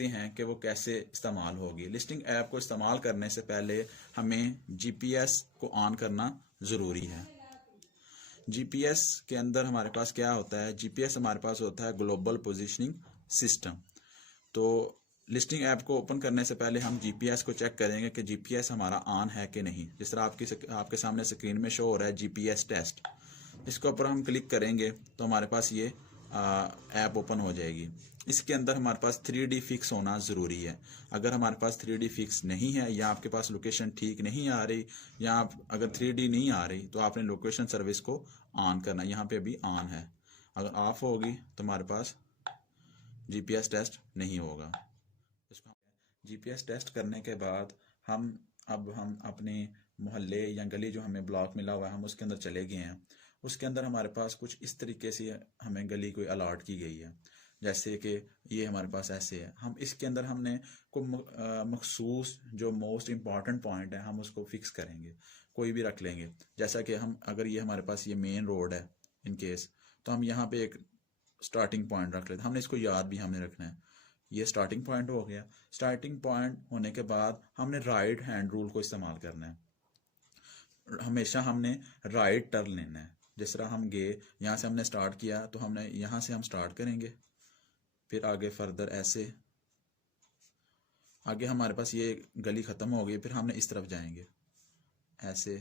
देखते हैं कि वो कैसे इस्तेमाल होगी। लिस्टिंग ऐप को इस्तेमाल करने से पहले हमें जीपीएस को ऑन करना ज़रूरी है। जीपीएस के अंदर हमारे पास क्या होता है, जीपीएस हमारे पास होता है ग्लोबल पोजीशनिंग सिस्टम। तो लिस्टिंग ऐप को ओपन करने से पहले हम जीपीएस को चेक करेंगे कि जीपीएस हमारा ऑन है कि नहीं। जिस तरह आपके सामने स्क्रीन में शो हो रहा है जीपीएस टेस्ट, इसके ऊपर हम क्लिक करेंगे तो हमारे पास ये ऐप ओपन हो जाएगी। इसके अंदर हमारे पास 3D फिक्स होना ज़रूरी है। अगर हमारे पास 3D फिक्स नहीं है या आपके पास लोकेशन ठीक नहीं आ रही, या आप अगर 3D नहीं आ रही, तो आपने लोकेशन सर्विस को ऑन करना। यहाँ पे अभी ऑन है, अगर ऑफ होगी तो हमारे पास जीपीएस टेस्ट नहीं होगा। जीपीएस टेस्ट करने के बाद हम अपने मोहल्ले या गली जो हमें ब्लॉक मिला हुआ है, हम उसके अंदर चले गए हैं। उसके अंदर हमारे पास कुछ इस तरीके से हमें गली कोई अलॉट की गई है, जैसे कि ये हमारे पास ऐसे है। हम इसके अंदर हमने को मखसूस जो मोस्ट इम्पॉर्टेंट पॉइंट है हम उसको फिक्स करेंगे, कोई भी रख लेंगे। जैसा कि हम अगर ये हमारे पास ये मेन रोड है इन केस, तो हम यहाँ पे एक स्टार्टिंग पॉइंट रख लेते हैं। हमने इसको याद भी हमने रखना है। ये स्टार्टिंग पॉइंट हो गया। स्टार्टिंग पॉइंट होने के बाद हमने राइट हैंड रूल को इस्तेमाल करना है। हमेशा हमने राइट टर्न लेना है। जिस तरह हम गए, यहाँ से हमने स्टार्ट किया तो हमने यहाँ से हम स्टार्ट करेंगे, फिर आगे फर्दर ऐसे आगे हमारे पास ये गली ख़त्म हो गई, फिर हमने इस तरफ जाएंगे ऐसे,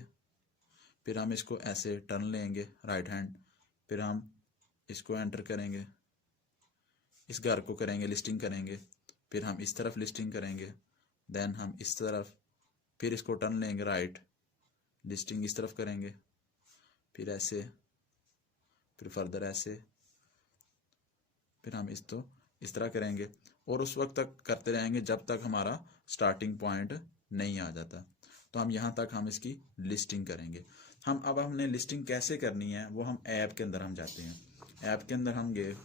फिर हम इसको ऐसे टर्न लेंगे राइट हैंड, फिर हम इसको एंटर करेंगे, इस घर को करेंगे लिस्टिंग करेंगे, फिर हम इस तरफ लिस्टिंग करेंगे, देन हम इस तरफ, फिर इसको टर्न लेंगे राइट, लिस्टिंग इस तरफ करेंगे, फिर ऐसे, फिर फर्दर ऐसे, फिर हम इस तरह करेंगे और उस वक्त तक करते रहेंगे जब तक हमारा स्टार्टिंग पॉइंट नहीं आ जाता। तो हम यहाँ तक हम इसकी लिस्टिंग करेंगे। अब हमने लिस्टिंग कैसे करनी है वो हम ऐप के अंदर हम जाते हैं। ऐप के अंदर हम गए,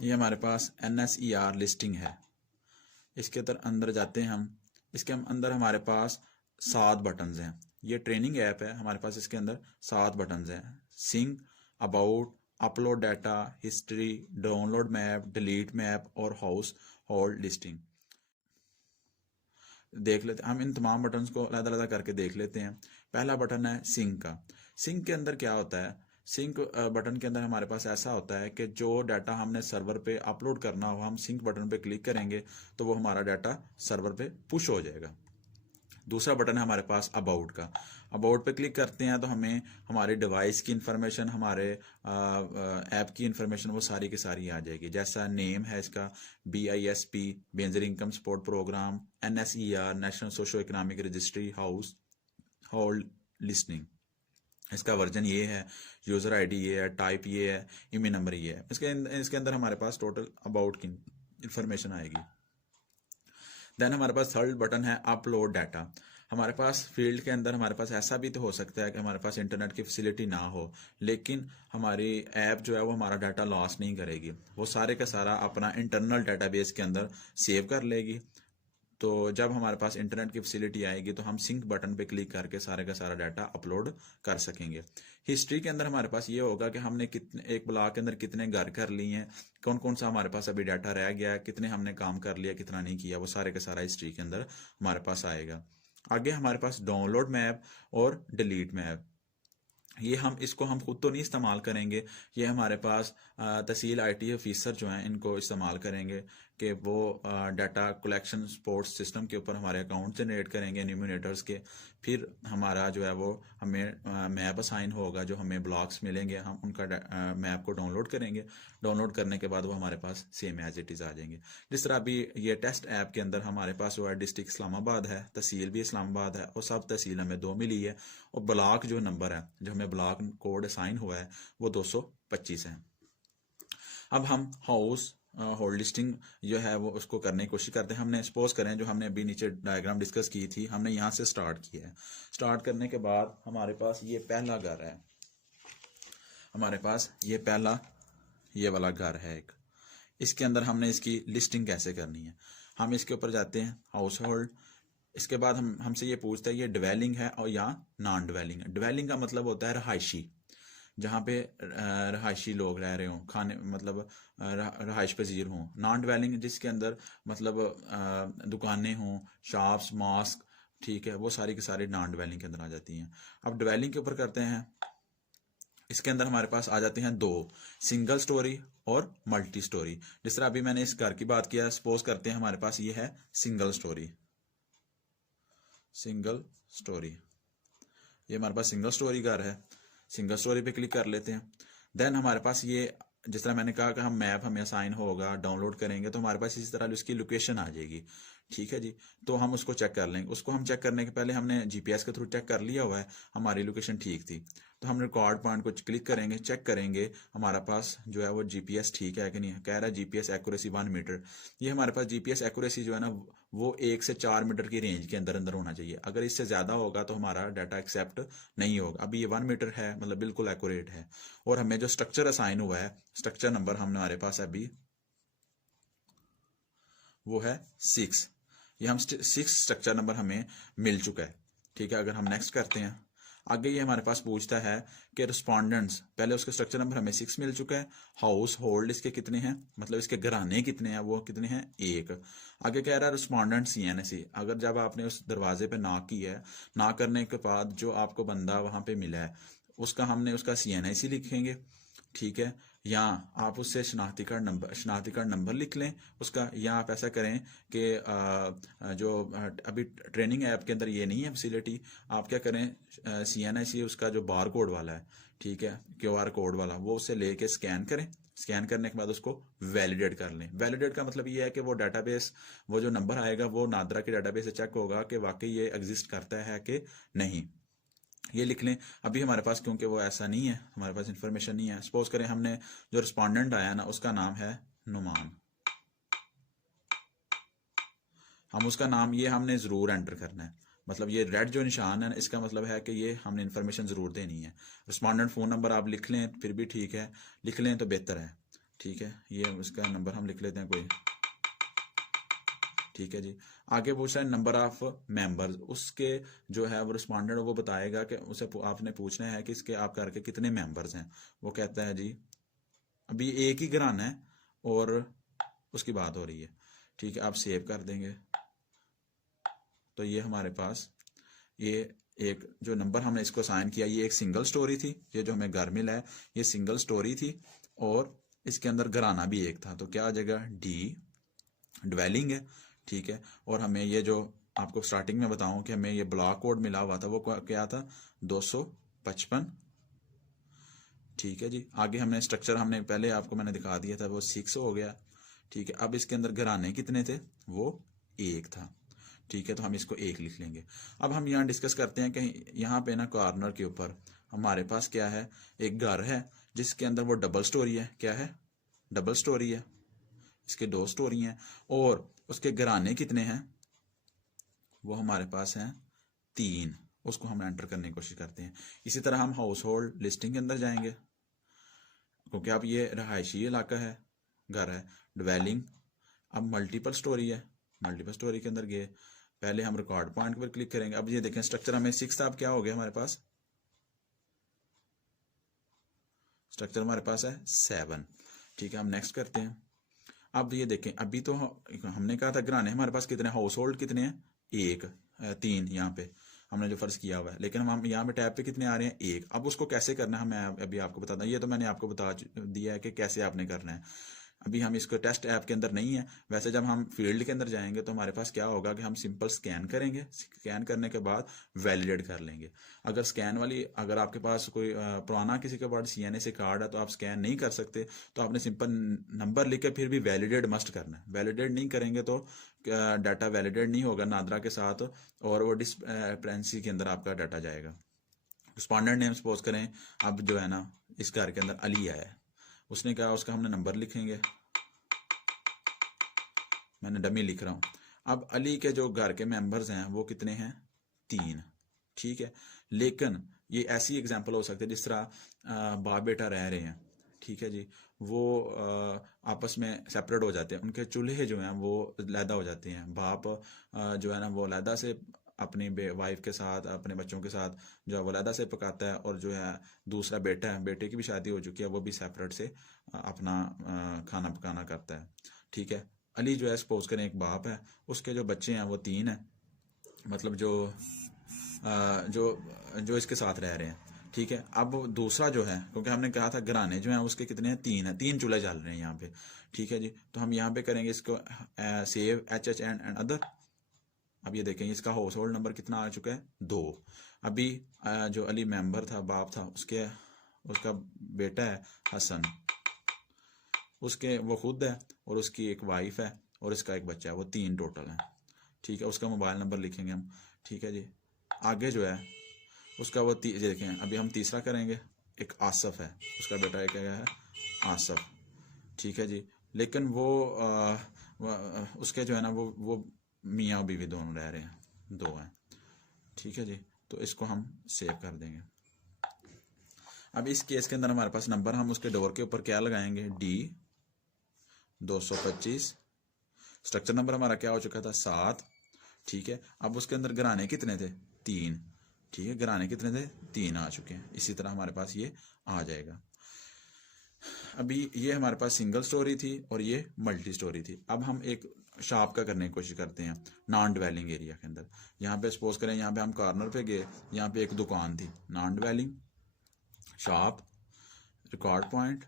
ये हमारे पास NSER लिस्टिंग है। इसके अंदर जाते हैं हम। इसके अंदर हमारे पास 7 बटन्स हैं। ये ट्रेनिंग ऐप है, हमारे पास इसके अंदर 7 बटन्स हैं। Sync, about, upload data, history, download map, delete map और हाउस होल्ड लिस्टिंग। देख लेते हम इन तमाम बटन्स को अलग-अलग करके देख लेते हैं। पहला बटन है सिंक का। सिंक के अंदर क्या होता है? सिंक बटन के अंदर हमारे पास ऐसा होता है कि जो डाटा हमने सर्वर पे अपलोड करना हो, हम सिंक बटन पे क्लिक करेंगे तो वो हमारा डाटा सर्वर पे पुश हो जाएगा। दूसरा बटन है हमारे पास अबाउट का। अबाउट पे क्लिक करते हैं तो हमें हमारे डिवाइस की इंफॉर्मेशन, हमारे ऐप की इंफॉर्मेशन वो सारी की सारी आ जाएगी। जैसा नेम है इसका BISP, Benazir income support program, NSER, national socio economic registry, household listing, इसका वर्जन ये है, यूज़र ID ये है, टाइप ये है, ईमेल नंबर ये है। इसके अंदर हमारे पास टोटल अबाउट की इंफॉर्मेशन आएगी। देन हमारे पास थर्ड बटन है अपलोड डाटा। हमारे पास फील्ड के अंदर हमारे पास ऐसा भी तो हो सकता है कि हमारे पास इंटरनेट की फैसिलिटी ना हो, लेकिन हमारी ऐप जो है वो हमारा डाटा लॉस नहीं करेगी। वो सारे का सारा अपना इंटरनल डाटाबेस के अंदर सेव कर लेगी। तो जब हमारे पास इंटरनेट की फैसिलिटी आएगी तो हम सिंक बटन पे क्लिक करके सारे का सारा डाटा अपलोड कर सकेंगे। हिस्ट्री के अंदर हमारे पास ये होगा कि हमने कितने एक ब्लॉक के अंदर कितने घर कर लिए हैं, कौन कौन सा हमारे पास अभी डाटा रह गया है, कितने हमने काम कर लिया, कितना नहीं किया, वो सारे का सारा हिस्ट्री के अंदर हमारे पास आएगा। आगे हमारे पास डाउनलोड मैप और डिलीट मैप। ये इसको हम खुद तो नहीं इस्तेमाल करेंगे, ये हमारे पास तहसील IT ऑफिसर जो हैं इनको इस्तेमाल करेंगे कि वो डाटा कलेक्शन सपोर्ट सिस्टम के ऊपर हमारे अकाउंट जनरेट करेंगे एन्यूमिनेटर्स के। फिर हमारा जो है वो हमें मैप असाइन होगा, जो हमें ब्लॉक्स मिलेंगे, हम उनका मैप को डाउनलोड करेंगे। डाउनलोड करने के बाद वो हमारे पास सेम एज इट इज़ आ जाएंगे। जिस तरह अभी ये टेस्ट ऐप के अंदर हमारे पास जो है डिस्ट्रिक्ट इस्लामाबाद है, तहसील भी इस्लामाबाद है और सब तहसील हमें 2 मिली है, और ब्लॉक जो नंबर है, जो हमें ब्लॉक कोड असाइन हुआ है, वो 225 है। अब हम हाउस होल्ड लिस्टिंग जो है वो उसको करने की कोशिश करते हैं। हमने सपोज करें जो हमने अभी नीचे डायग्राम डिस्कस की थी, हमने यहाँ से स्टार्ट किया है। स्टार्ट करने के बाद हमारे पास ये पहला घर है, हमारे पास ये वाला घर है एक। इसके अंदर हमने इसकी लिस्टिंग कैसे करनी है, हम इसके ऊपर जाते हैं हाउस होल्ड। इसके बाद हमसे ये पूछता है ये डिवेलिंग है और या नॉन डिवेलिंग है। डिवेलिंग का मतलब होता है रहायशी, जहाँ पे रहायशी लोग रह रहे हों, खाने मतलब रहायश पजीर हों। नॉन ड्वेलिंग जिसके अंदर मतलब दुकानें हों, शॉप्स, मॉस्क, ठीक है, वो सारी की सारी नॉन ड्वेलिंग के अंदर आ जाती हैं। अब ड्वेलिंग के ऊपर करते हैं। इसके अंदर हमारे पास आ जाते हैं दो, सिंगल स्टोरी और मल्टी स्टोरी। जिस तरह अभी मैंने इस घर की बात किया, सपोज करते हैं हमारे पास ये है सिंगल स्टोरी, सिंगल स्टोरी, ये हमारे पास सिंगल स्टोरी घर है। सिंगल स्टोरी पे क्लिक कर लेते हैं। देन हमारे पास ये, जिस तरह मैंने कहा कि हम मैप हमें असाइन होगा, डाउनलोड करेंगे तो हमारे पास इसी तरह उसकी लोकेशन आ जाएगी। ठीक है जी, तो हम उसको चेक कर लेंगे। उसको हम चेक करने के पहले हमने जीपीएस के थ्रू चेक कर लिया हुआ है, हमारी लोकेशन ठीक थी। तो हम रिकॉर्ड पॉइंट को क्लिक करेंगे, चेक करेंगे हमारा पास जो है वो जीपीएस ठीक है कि नहीं है। कह रहा है जीपीएस एक्यूरेसी 1 मीटर। ये हमारे पास जीपीएस एक्यूरेसी जो है ना वो 1 से 4 मीटर की रेंज के अंदर अंदर होना चाहिए। अगर इससे ज़्यादा होगा तो हमारा डाटा एक्सेप्ट नहीं होगा। अभी ये 1 मीटर है, मतलब बिल्कुल एक्यूरेट है। और हमें जो स्ट्रक्चर असाइन हुआ है, स्ट्रक्चर नंबर हमारे पास अभी वो है 6। ये हम 6 स्ट्रक्चर नंबर हमें मिल चुका है। ठीक है, अगर हम नेक्स्ट करते हैं, आगे ये हमारे पास पूछता है कि रिस्पॉन्डेंट्स, पहले उसके स्ट्रक्चर नंबर हमें 6 मिल चुका है। हाउस होल्ड इसके कितने हैं, मतलब इसके घराने कितने हैं, वो कितने हैं, 1। आगे कह रहा है रिस्पॉन्डेंट सीएनएसी। अगर जब आपने उस दरवाजे पे नॉक की है, नॉक करने के बाद जो आपको बंदा वहां पे मिला है उसका हमने उसका सीएनआईसी लिखेंगे। ठीक है, या आप उससे शनाख्ती कार्ड नंबर लिख लें उसका, या आप ऐसा करें कि जो अभी ट्रेनिंग ऐप के अंदर ये नहीं है फैसिलिटी, आप क्या करें, सीएनआईसी उसका जो बार कोड वाला है, ठीक है, क्यूआर कोड वाला, वो उससे लेके स्कैन करें। स्कैन करने के बाद उसको वैलिडेट कर लें। वैलिडेट का मतलब ये है कि वो डाटाबेस, वो जो नंबर आएगा वो नादरा के डाटाबेस से चेक होगा कि वाकई ये एग्जिस्ट करता है कि नहीं। ये लिख लें। अभी हमारे पास क्योंकि वो ऐसा नहीं है, हमारे पास इंफॉर्मेशन नहीं है। सपोज करें हमने जो रिस्पोंडेंट आया ना उसका नाम है नुमान, हम उसका नाम ये हमने ज़रूर एंटर करना है। मतलब ये रेड जो निशान है इसका मतलब है कि ये हमने इन्फॉर्मेशन ज़रूर देनी है। रिस्पोंडेंट फ़ोन नंबर आप लिख लें फिर भी ठीक है, लिख लें तो बेहतर है। ठीक है, ये उसका नंबर हम लिख लेते हैं कोई। ठीक है जी, आगे पूछ रहा है नंबर ऑफ मेंबर्स। उसके जो है वो रिस्पोंडेंट वो बताएगा कि उसे आपने पूछना है कि इसके आप करके कितने मेंबर्स हैं। वो कहता है जी अभी एक ही घराना है और उसकी बात हो रही है। ठीक है, आप सेव कर देंगे तो ये हमारे पास ये एक जो नंबर हमने इसको साइन किया, ये एक सिंगल स्टोरी थी। ये जो हमें घर मिला है ये सिंगल स्टोरी थी और इसके अंदर घराना भी एक था। तो क्या आ जाएगा, डी ड्वेलिंग है। ठीक है, और हमें ये जो आपको स्टार्टिंग में बताऊं कि हमें ये ब्लॉक कोड मिला हुआ था वो क्या था, 255। ठीक है जी, आगे हमने स्ट्रक्चर हमने पहले आपको मैंने दिखा दिया था वो 6 हो गया। ठीक है, अब इसके अंदर घराने कितने थे, वो 1 था। ठीक है, तो हम इसको 1 लिख लेंगे। अब हम यहाँ डिस्कस करते हैं कि यहाँ पे ना कॉर्नर के ऊपर हमारे पास क्या है, एक घर है जिसके अंदर वो डबल स्टोरी है। क्या है, डबल स्टोरी है, इसके 2 स्टोरी हैं और उसके घराने कितने हैं, वो हमारे पास हैं 3। उसको हम एंटर करने की कोशिश करते हैं। इसी तरह हम हाउस होल्ड लिस्टिंग के अंदर जाएंगे क्योंकि अब ये रहायशी इलाका है, घर है, ड्वेलिंग। अब मल्टीपल स्टोरी है, मल्टीपल स्टोरी के अंदर गए। पहले हम रिकॉर्ड पॉइंट पर क्लिक करेंगे। अब ये देखें स्ट्रक्चर हमें 6 था, अब क्या हो गया हमारे पास, स्ट्रक्चर हमारे पास है 7। ठीक है, हम नेक्स्ट करते हैं। अब ये देखें अभी तो हमने कहा था घराने हमारे पास कितने, हाउस होल्ड कितने हैं, 3 यहाँ पे हमने जो फर्ज किया हुआ है। लेकिन हम यहाँ पे टैब पे कितने आ रहे हैं, 1। अब उसको कैसे करना है मैं अभी आपको बताता हूँ। ये तो मैंने आपको बता दिया है कि कैसे आपने करना है। अभी हम इसको टेस्ट ऐप के अंदर नहीं है। वैसे जब हम फील्ड के अंदर जाएंगे तो हमारे पास क्या होगा कि हम सिंपल स्कैन करेंगे। स्कैन करने के बाद वैलिडेट कर लेंगे। अगर स्कैन वाली, अगर आपके पास कोई पुराना किसी के पास सीएनए कार्ड है तो आप स्कैन नहीं कर सकते, तो आपने सिंपल नंबर लिख के फिर भी वैलिडेट मस्ट करना है। वैलिडेट नहीं करेंगे तो डाटा वैलिडेट नहीं होगा नादरा के साथ और वो डिस्पेंसी के अंदर आपका डाटा जाएगा। रिस्पॉन्डेंट नेम सपोज करें, अब जो है ना इस घर के अंदर अली आया है, उसने कहा उसका हमने नंबर लिखेंगे, मैंने डमी लिख रहा हूँ। अब अली के जो घर के मेंबर्स हैं वो कितने हैं, 3। ठीक है, लेकिन ये ऐसी एग्जांपल हो सकती है जिस तरह बाप बेटा रह रहे हैं। ठीक है जी, वो आपस में सेपरेट हो जाते हैं, उनके चूल्हे जो हैं वो अलहदा हो जाते हैं। बाप जो है ना वो अलहदा से अपनी वाइफ के साथ, अपने बच्चों के साथ जो है वो अलहदा से पकाता है, और जो है दूसरा बेटा है, बेटे की भी शादी हो चुकी है, वो भी सेपरेट से अपना खाना पकाना करता है। ठीक है। अली जो है सपोज करें एक बाप है, उसके जो बच्चे हैं वो 3 हैं, मतलब जो जो इसके साथ रह रहे हैं। ठीक है। अब दूसरा जो है, क्योंकि हमने कहा था घराने जो हैं उसके कितने हैं, 3 हैं, 3 चूल्हे जल रहे हैं यहाँ पे। ठीक है जी। तो हम यहाँ पे करेंगे इसको सेव एच एंड अदर। अब ये देखें इसका हाउस होल्ड नंबर कितना आ चुका है, 2। अभी जो अली मेंबर था, बाप था, उसका बेटा है हसन, उसके वो खुद है, और उसकी एक वाइफ है, और इसका एक बच्चा है, वो 3 टोटल है। ठीक है। उसका मोबाइल नंबर लिखेंगे हम। ठीक है जी। आगे जो है उसका वो ये देखें, अभी हम तीसरा करेंगे। एक आसफ है, उसका बेटा एक है आसफ। ठीक है जी। लेकिन उसके जो है ना वो मियाँ और बीवी दोनों रह रहे हैं, 2 हैं। ठीक है जी। तो इसको हम सेव कर देंगे। अब इस केस के अंदर हमारे पास नंबर, हम उसके डोर के ऊपर क्या लगाएंगे, D225। स्ट्रक्चर नंबर हमारा क्या हो चुका था, 7। ठीक है। अब उसके अंदर घराने कितने थे, 3। ठीक है। घराने कितने थे, 3 आ चुके हैं। इसी तरह हमारे पास ये आ जाएगा। अभी ये हमारे पास सिंगल स्टोरी थी और ये मल्टी स्टोरी थी। अब हम एक शॉप का करने की कोशिश करते हैं नॉन ड्वेलिंग एरिया के अंदर। यहाँ पे सपोज करें, यहाँ पे हम कॉर्नर पे गए, यहाँ पे एक दुकान थी, non dwelling shop, record point.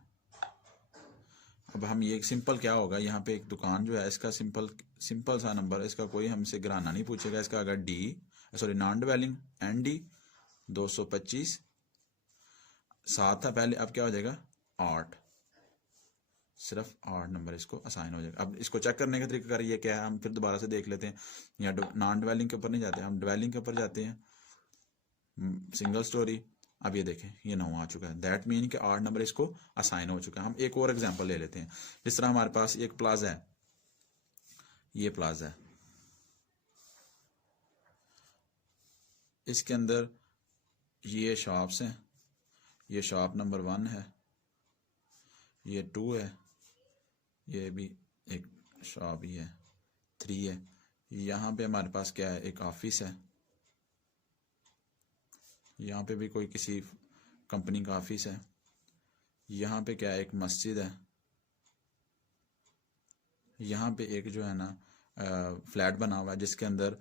अब हम ये सिंपल क्या होगा, यहाँ पे एक दुकान जो है, इसका सिंपल सा नंबर, इसका कोई हमसे घराना नहीं पूछेगा, इसका अगर नॉन ड्वेलिंग ND 225 7 था पहले, अब क्या हो जाएगा 8, सिर्फ 8 नंबर इसको असाइन हो जाएगा। अब इसको चेक करने का तरीका ये क्या है, हम फिर दोबारा से देख लेते हैं। या नॉन ड्वेलिंग के ऊपर नहीं जाते, हम ड्वेलिंग के ऊपर जाते हैं, सिंगल स्टोरी। अब ये देखें ये 9 आ चुका है, दैट मीन कि 8 नंबर इसको असाइन हो चुका है। हम एक और एग्जांपल ले लेते हैं। जिस तरह हमारे पास एक प्लाजा है, ये प्लाजा है, इसके अंदर ये शॉप्स हैं, ये शॉप नंबर 1 है, ये 2 है, ये भी एक शॉप ही है, 3 है। यहाँ पे हमारे पास क्या है, एक ऑफिस है, यहाँ पे भी कोई किसी कंपनी का ऑफिस है। यहाँ पे क्या है, एक मस्जिद है। यहाँ पे एक जो है ना फ्लैट बना हुआ है, जिसके अंदर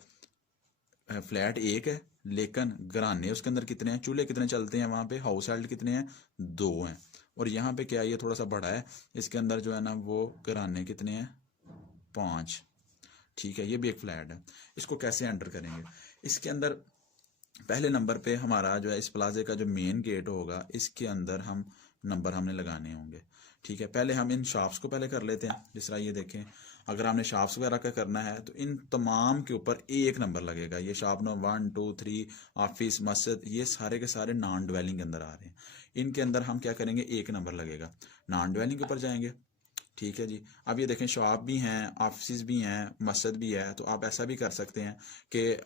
फ्लैट एक है, लेकिन घराने उसके अंदर कितने हैं, चूल्हे कितने चलते हैं वहाँ पे, हाउस हेल्ड कितने हैं, 2 हैं। और यहाँ पे क्या है, ये थोड़ा सा बड़ा है, इसके अंदर जो है ना वो घराने कितने हैं, 5। ठीक है। ये भी एक फ्लैट है। इसको कैसे एंटर करेंगे, इसके अंदर पहले नंबर पे हमारा जो है इस प्लाजे का जो मेन गेट होगा, इसके अंदर हम नंबर हमने लगाने होंगे। ठीक है। पहले हम इन शॉप्स को पहले कर लेते हैं। जिस तरह ये देखें, अगर हमने शॉप्स वगैरह का करना है तो इन तमाम के ऊपर एक नंबर लगेगा। ये शॉप नंबर 1 2 3 ऑफिस मस्जिद, ये सारे के सारे नॉन ड्वेलिंग के अंदर आ रहे हैं। इनके अंदर हम क्या करेंगे, एक नंबर लगेगा, नॉन ड्वेलिंग के ऊपर जाएंगे। ठीक है जी। अब ये देखें शॉप भी हैं, ऑफिस भी हैं, मस्जिद भी है। तो आप ऐसा भी कर सकते हैं कि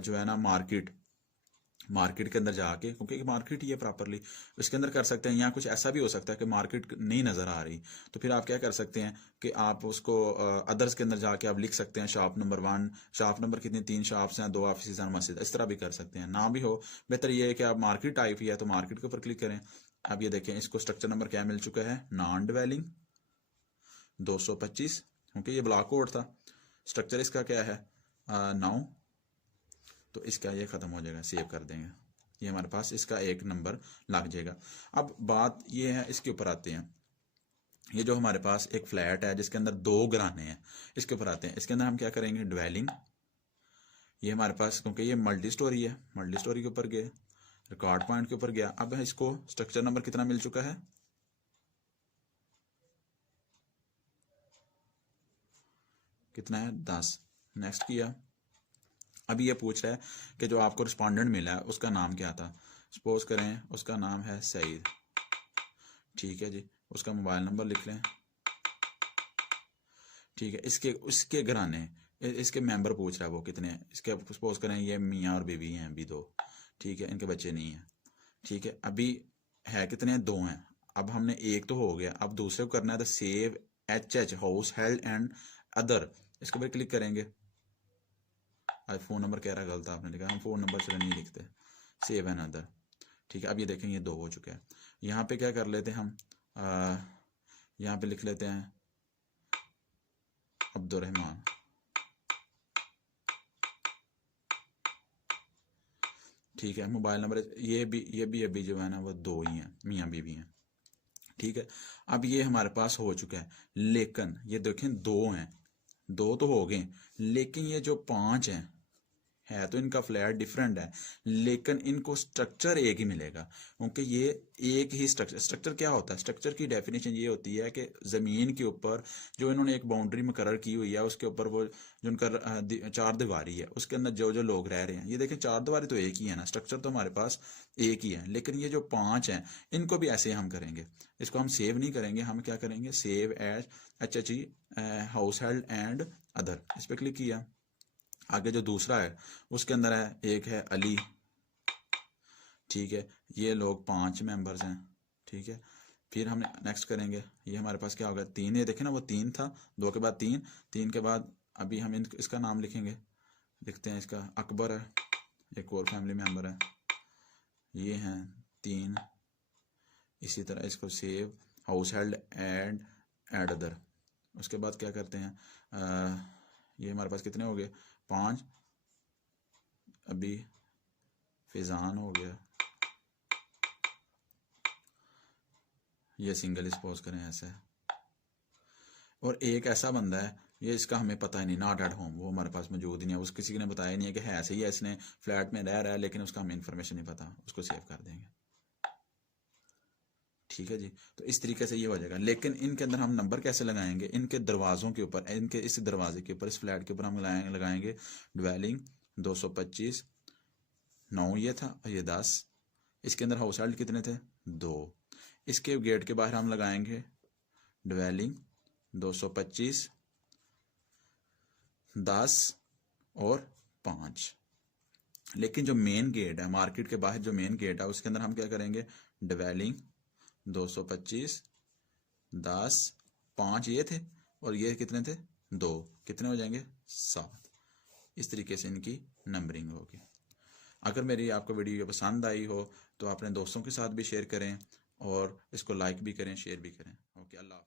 जो है ना मार्केट के अंदर जाके, क्योंकि मार्केट ही है प्रॉपरली, इसके अंदर कर सकते हैं। या कुछ ऐसा भी हो सकता है कि मार्केट नहीं नज़र आ रही, तो फिर आप क्या कर सकते हैं कि आप उसको अदर्स के अंदर जाके आप लिख सकते हैं शॉप नंबर 1, शॉप नंबर कितनी, 3 शॉप्स हैं, 2 ऑफिस हैं, मस्जिद, इस तरह भी कर सकते हैं। ना भी हो, बेहतर ये है कि आप मार्केट टाइप ही है तो मार्केट के ऊपर क्लिक करें। अब ये देखें इसको स्ट्रक्चर नंबर क्या मिल चुका है, नॉन ड्वेलिंग 225, क्योंकि ये ब्लॉक कोड था। स्ट्रक्चर इसका क्या है, 9। तो इसका ये ख़त्म हो जाएगा, सेव कर देंगे, ये हमारे पास इसका एक नंबर लग जाएगा। अब बात ये है, इसके ऊपर आते हैं। ये जो हमारे पास एक फ्लैट है जिसके अंदर 2 घराने हैं, इसके ऊपर आते हैं। इसके अंदर हम क्या करेंगे, ड्वेलिंग, ये हमारे पास क्योंकि ये मल्टी स्टोरी है, मल्टी स्टोरी के ऊपर गए, रिकॉर्ड पॉइंट के ऊपर गया। अब इसको स्ट्रक्चर नंबर कितना मिल चुका है, कितना है, 10। नेक्स्ट किया। अभी ये पूछ रहा है कि जो आपको रिस्पॉन्डेंट मिला है उसका नाम क्या था। सपोज करें उसका नाम है सईद। ठीक है जी। उसका मोबाइल नंबर लिख लें। ठीक है। इसके घराने, इसके मेंबर पूछ रहा है वो कितने हैं। इसके सपोज करें ये मियाँ और बीवी हैं अभी 2। ठीक है। इनके बच्चे नहीं हैं। ठीक है। अभी है कितने हैं, 2 हैं। अब हमने एक तो हो गया, अब दूसरे को करना है तो save HH house held and other, इसके ऊपर क्लिक करेंगे। आज फ़ोन नंबर कह रहा गलत आपने लिखा, हम फ़ोन नंबर चलो नहीं लिखते, सेव एन अदर। ठीक है, अब ये देखें ये 2 हो चुका है। यहाँ पे क्या कर लेते हैं हम, यहाँ पे लिख लेते हैं अब्दुलरहमान। ठीक है, मोबाइल नंबर ये भी अभी जो है ना वो 2 ही हैं, मियाँ बीवी हैं। ठीक है, अब ये हमारे पास हो चुका है, लेकिन ये देखें 2 हैं, 2 तो हो गए, लेकिन ये जो 5 हैं है तो इनका फ्लैट डिफरेंट है, लेकिन इनको स्ट्रक्चर एक ही मिलेगा, क्योंकि ये एक ही स्ट्रक्चर क्या होता है, स्ट्रक्चर की डेफिनेशन ये होती है कि ज़मीन के ऊपर जो इन्होंने एक बाउंड्री मुकर्रर की हुई है, उसके ऊपर वो जो उनका चार दीवारी है, उसके अंदर जो जो लोग रह रहे हैं, ये देखें चार दीवारी तो एक ही है ना, स्ट्रक्चर तो हमारे पास एक ही है, लेकिन ये जो 5 हैं इनको भी ऐसे हम करेंगे, इसको हम सेव नहीं करेंगे, हम क्या करेंगे, save as HHE household and other, इस पर क्लिक किया। आगे जो दूसरा है उसके अंदर है, एक है अली। ठीक है, ये लोग 5 मेंबर्स हैं। ठीक है, फिर हम नेक्स्ट करेंगे, ये हमारे पास क्या होगा, 3, ये देखें ना वो 3 था, 2 के बाद 3, 3 के बाद अभी हम इसका नाम लिखेंगे, लिखते हैं इसका अकबर है, एक और फैमिली मेंबर है, ये हैं 3। इसी तरह इसको save household and add other. उसके बाद क्या करते हैं, ये हमारे पास कितने हो गए, 5, अभी फिजान हो गया, ये सिंगल स्पोज करें ऐसे, और एक ऐसा बंदा है ये इसका हमें पता ही नहीं, नॉट एट होम, वो हमारे पास मौजूद ही नहीं है, उस किसी ने बताया नहीं है कि है ऐसे ही है, इसने फ्लैट में रह रहा है लेकिन उसका हमें इन्फॉर्मेशन नहीं पता, उसको सेव कर देंगे। ठीक है जी, तो इस तरीके से ये हो जाएगा, लेकिन इनके अंदर हम नंबर कैसे लगाएंगे, इनके दरवाज़ों के ऊपर, इनके इस दरवाजे के ऊपर, इस फ्लैट के ऊपर हम लगाएंगे ड्वेलिंग 225, 9 ये था और ये 10, इसके अंदर हाउस होल्ड कितने थे, 2, इसके गेट के बाहर हम लगाएंगे ड्वेलिंग 225, 10 और 5, लेकिन जो मेन गेट है, मार्केट के बाहर जो मेन गेट है, उसके अंदर हम क्या करेंगे, ड्वेलिंग 225, 10, 5 ये थे और ये कितने थे, 2, कितने हो जाएंगे, 7। इस तरीके से इनकी नंबरिंग होगी। अगर मेरी आपको वीडियो पसंद आई हो तो अपने दोस्तों के साथ भी शेयर करें और इसको लाइक भी करें, शेयर भी करें। ओके, अल्लाह।